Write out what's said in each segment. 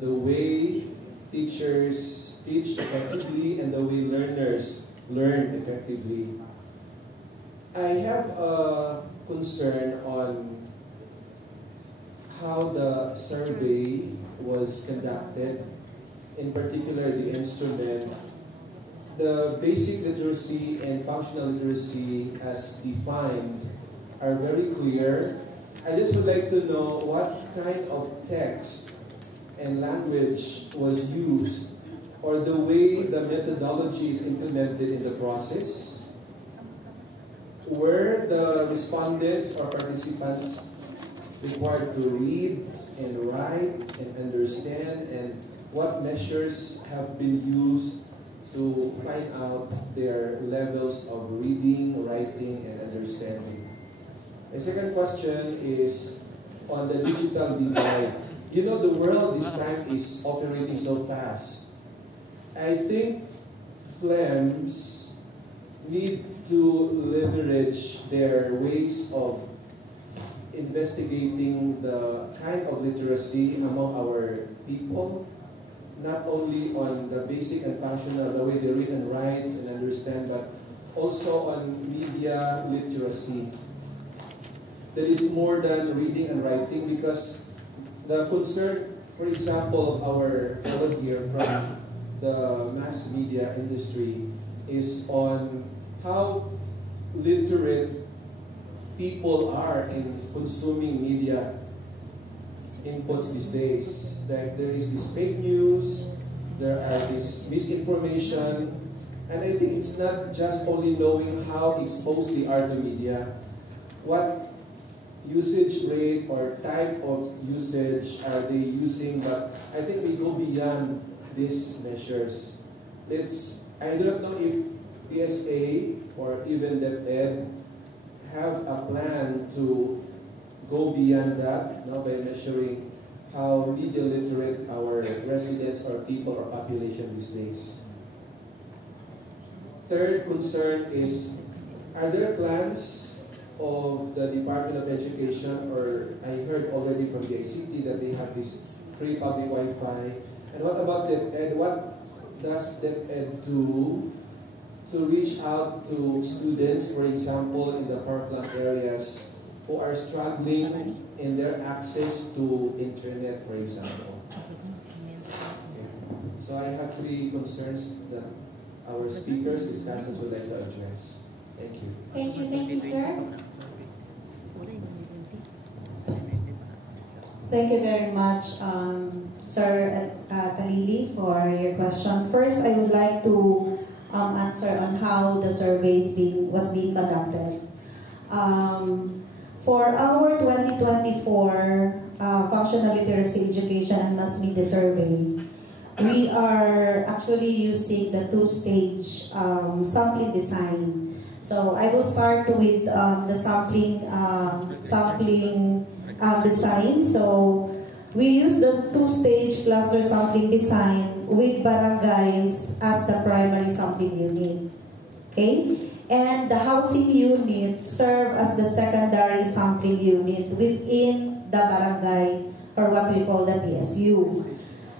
the way teachers teach effectively and the way learners learn effectively. I have a concern on how the survey was conducted, in particular the instrument. The basic literacy and functional literacy as defined are very clear. I just would like to know what kind of text and language was used, or the way the methodology is implemented in the process. Were the respondents or participants required to read and write and understand, and what measures have been used to find out their levels of reading, writing, and understanding? The second question is on the digital divide. You know, the world this time is operating so fast. I think FLEMS need to leverage their ways of investigating the kind of literacy among our people, not only on the basic and functional, the way they read and write and understand, but also on media literacy. That is more than reading and writing, because the concern, for example, of our fellow here from the mass media industry is on how literate people are in consuming media inputs these days. Like there is this fake news, there are this misinformation, and I think it's not just only knowing how exposed they are to media, what usage rate or type of usage are they using, but I think we go beyond these measures. I don't know if PSA or even DepEd have a plan to go beyond that, by measuring how media literate our residents or people or population these days. Third concern is, are there plans of the Department of Education, or I heard already from the ICT that they have this free public Wi-Fi, and what about DepEd? What does DepEd do to reach out to students, for example, in the Parkland areas who are struggling in their access to internet, for example? So I have three concerns that our speakers, discussants would like to address. Thank you. Thank you, sir. Thank you very much, Sir Kalili, for your question. First, I would like to answer on how the survey was being conducted. For our 2024 Functional Literacy Education and Mass Media Survey, we are actually using the two-stage sampling design. So I will start with the sampling design. So we use the two-stage cluster sampling design with barangays as the primary sampling unit. Okay? And the housing unit serve as the secondary sampling unit within the barangay, or what we call the PSU.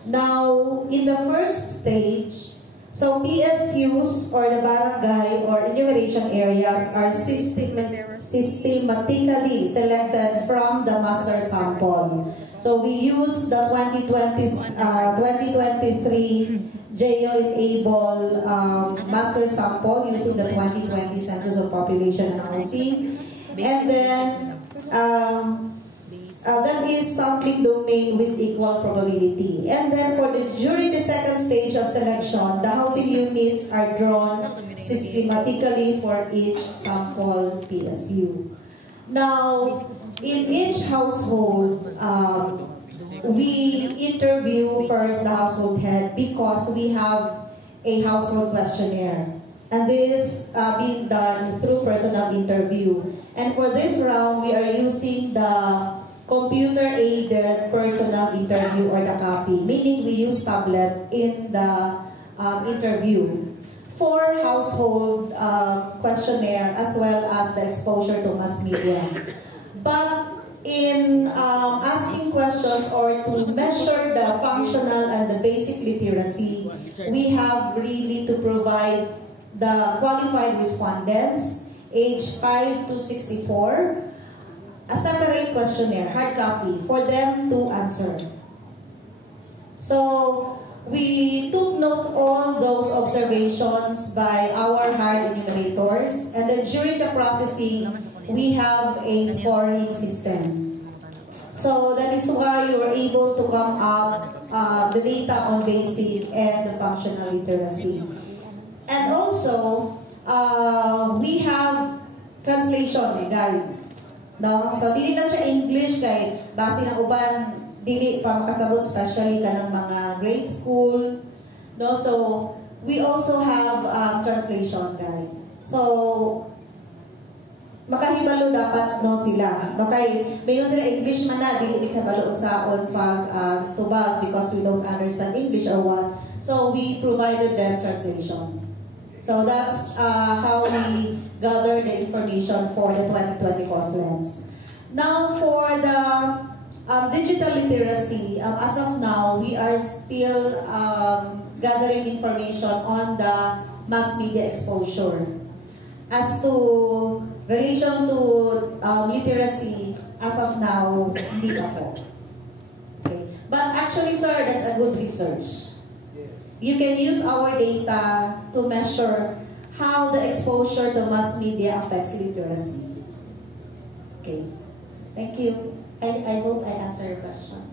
Now, in the first stage, so PSUs or the barangay or enumeration areas are systematically selected from the master sample. So we use the 2023 GEO-enabled master sample using the 2020 Census of Population and Housing. And then that is sampling domain with equal probability. And then during the second stage of selection, the housing units are drawn systematically for each sample PSU. Now, in each household, we interview first the household head because we have a household questionnaire. And this being done through personal interview. And for this round, we are using the computer-aided personal interview, or the copy, meaning we use tablet in the interview for household questionnaire as well as the exposure to mass media. But in asking questions or to measure the functional and the basic literacy, we have really to provide the qualified respondents, age 5 to 64, a separate questionnaire, hard copy, for them to answer. So, we took note all those observations by our hard enumerators, and then during the processing, we have a scoring system. So that is why you were able to come up the data on basic and the functional literacy. And also, we have translation guide. No? So, dili lang siya English kay base ng uban dili pa makasabot, especially ka ng mga grade school. No? So, we also have translation guide. So, makahibalo dapat no sila. No, kay mayon sila English man na, dili kabalo sa on pag tubag because we don't understand English or what. So, we provided them translation. So that's how we gather the information for the 2024 FLEMS. Now for the digital literacy, as of now, we are still gathering information on the mass media exposure. As to relation to literacy, as of now, hindi pa po. Okay. But actually, sir, that's a good research. You can use our data to measure how the exposure to mass media affects literacy. Okay. Thank you. I hope I answered your question.